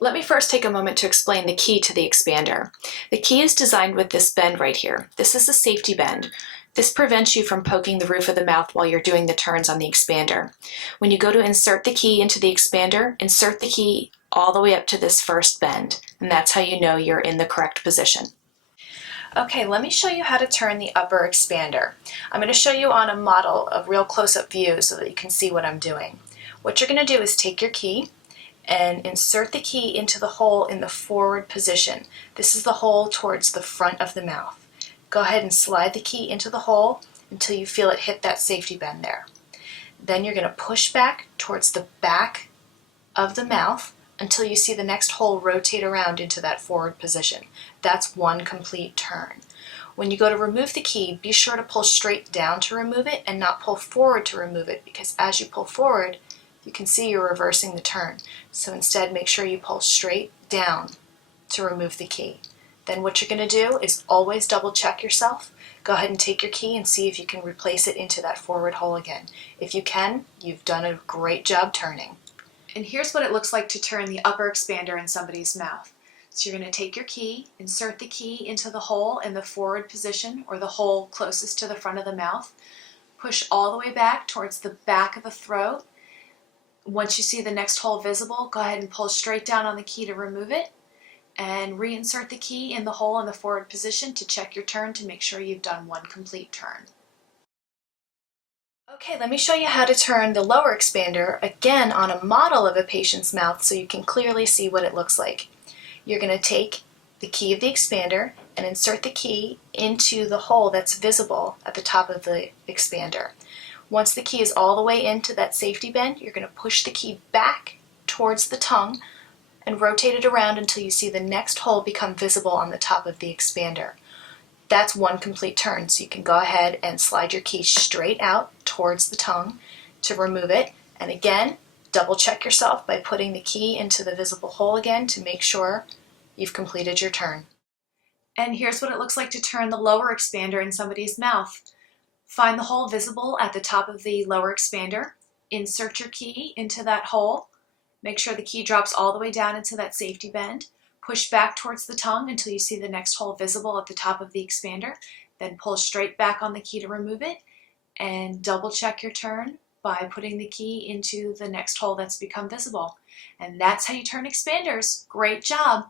Let me first take a moment to explain the key to the expander. The key is designed with this bend right here. This is a safety bend. This prevents you from poking the roof of the mouth while you're doing the turns on the expander. When you go to insert the key into the expander, insert the key all the way up to this first bend, and that's how you know you're in the correct position. Okay, let me show you how to turn the upper expander. I'm going to show you on a model of real close-up view so that you can see what I'm doing. What you're going to do is take your key and insert the key into the hole in the forward position. This is the hole towards the front of the mouth. Go ahead and slide the key into the hole until you feel it hit that safety bend there. Then you're going to push back towards the back of the mouth until you see the next hole rotate around into that forward position. That's one complete turn. When you go to remove the key, be sure to pull straight down to remove it and not pull forward to remove it, because as you pull forward, you can see you're reversing the turn. So instead, make sure you pull straight down to remove the key. Then what you're going to do is always double check yourself. Go ahead and take your key and see if you can replace it into that forward hole again. If you can, you've done a great job turning. And here's what it looks like to turn the upper expander in somebody's mouth. So you're going to take your key, insert the key into the hole in the forward position, or the hole closest to the front of the mouth. Push all the way back towards the back of the throat. Once you see the next hole visible, go ahead and pull straight down on the key to remove it, and reinsert the key in the hole in the forward position to check your turn to make sure you've done one complete turn. Okay, let me show you how to turn the lower expander again on a model of a patient's mouth so you can clearly see what it looks like. You're going to take the key of the expander and insert the key into the hole that's visible at the top of the expander. Once the key is all the way into that safety bend, you're going to push the key back towards the tongue and rotate it around until you see the next hole become visible on the top of the expander. That's one complete turn, so you can go ahead and slide your key straight out towards the tongue to remove it. And again, double check yourself by putting the key into the visible hole again to make sure you've completed your turn. And here's what it looks like to turn the lower expander in somebody's mouth. Find the hole visible at the top of the lower expander. Insert your key into that hole. Make sure the key drops all the way down into that safety bend. Push back towards the tongue until you see the next hole visible at the top of the expander. Then pull straight back on the key to remove it. And double check your turn by putting the key into the next hole that's become visible. And that's how you turn expanders. Great job!